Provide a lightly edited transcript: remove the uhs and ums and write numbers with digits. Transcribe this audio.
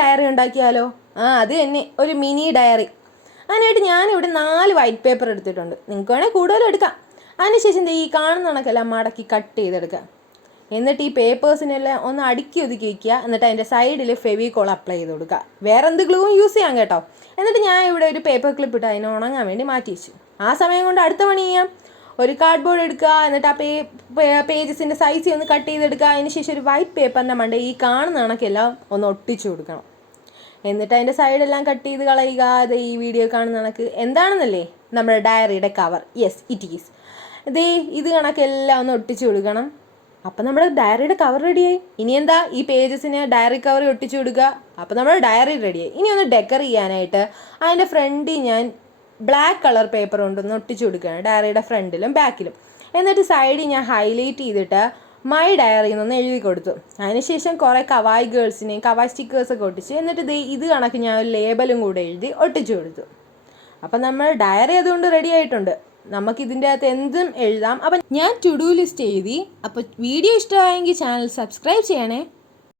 Diary ഉണ്ടാക്കിയാലോ? അത് തന്നെ, ഒരു മിനി ഡയറി. അതിനായിട്ട് ഞാനിവിടെ 4 വൈറ്റ് പേപ്പർ എടുത്തിട്ടുണ്ട്. നിങ്ങൾക്ക് വേണേൽ കൂടുതലും എടുക്കാം. അതിനുശേഷം ഈ കാണുന്ന കണക്കെല്ലാം മടക്കി കട്ട് ചെയ്തെടുക്കുക. എന്നിട്ട് ഈ പേപ്പേഴ്സിനെല്ലാം ഒന്ന് അടുക്കി ഒതുക്കി വയ്ക്കുക. എന്നിട്ട് അതിൻ്റെ സൈഡിൽ ഫെവിക്കോൾ അപ്ലൈ ചെയ്ത് കൊടുക്കുക. വേറെ എന്ത് ഗ്ലൂവും യൂസ് ചെയ്യാം കേട്ടോ. എന്നിട്ട് ഞാൻ ഇവിടെ ഒരു പേപ്പർ ക്ലിപ്പ് ഇട്ട് അതിനെ ഉണങ്ങാൻ വേണ്ടി മാറ്റി വെച്ചു. ആ സമയം കൊണ്ട് അടുത്ത പണി ചെയ്യാം. ഒരു കാർഡ് ബോർഡ് എടുക്കുക. എന്നിട്ട് ആ പേജസിൻ്റെ സൈസ് ഒന്ന് കട്ട് ചെയ്തെടുക്കുക. അതിന് ശേഷം ഒരു വൈറ്റ് പേപ്പറിൻ്റെ മണ്ട ഈ കാണുന്ന കണക്കെല്ലാം ഒന്ന് ഒട്ടിച്ചു കൊടുക്കണം. എന്നിട്ട് അതിൻ്റെ സൈഡെല്ലാം കട്ട് ചെയ്ത് കളയുക. അത് ഈ വീഡിയോ കാണുന്ന കണക്ക് എന്താണെന്നല്ലേ, നമ്മുടെ ഡയറിയുടെ കവർ. Yes, it is. ഇത് കണക്കെല്ലാം ഒന്ന് ഒട്ടിച്ചു കൊടുക്കണം. അപ്പം നമ്മുടെ ഡയറിയുടെ കവർ റെഡിയായി. ഇനി എന്താ, ഈ പേജസിന് ഡയറി കവർ ഒട്ടിച്ചു കൊടുക്കുക. അപ്പം നമ്മുടെ ഡയറി റെഡിയായി. ഇനി ഒന്ന് ഡെക്കർ ചെയ്യാനായിട്ട് അതിൻ്റെ ഫ്രണ്ടിൽ ഞാൻ ബ്ലാക്ക് കളർ പേപ്പർ കൊണ്ടൊന്ന് ഒട്ടിച്ചു കൊടുക്കുകയാണ്, ഡയറിയുടെ ഫ്രണ്ടിലും ബാക്കിലും. എന്നിട്ട് സൈഡിൽ ഞാൻ ഹൈലൈറ്റ് ചെയ്തിട്ട് മൈ ഡയറി എന്നൊന്ന് എഴുതി കൊടുത്തു. അതിനുശേഷം കുറേ കവായ് ഗേൾസിനെയും കവായ് സ്റ്റിക്കേഴ്സൊക്കെ ഒട്ടിച്ചു. എന്നിട്ട് ഇത് കണക്ക് ഞാൻ ഒരു ലേബലും കൂടെ എഴുതി ഒട്ടിച്ചു കൊടുത്തു. അപ്പം നമ്മൾ ഡയറി അതുകൊണ്ട് റെഡി ആയിട്ടുണ്ട്. നമുക്കിതിൻ്റെ അകത്ത് എന്തും എഴുതാം. അപ്പം ഞാൻ ടു ഡു ലിസ്റ്റ് എഴുതി. അപ്പോൾ വീഡിയോ ഇഷ്ടമായെങ്കിൽ ചാനൽ സബ്സ്ക്രൈബ് ചെയ്യണേ.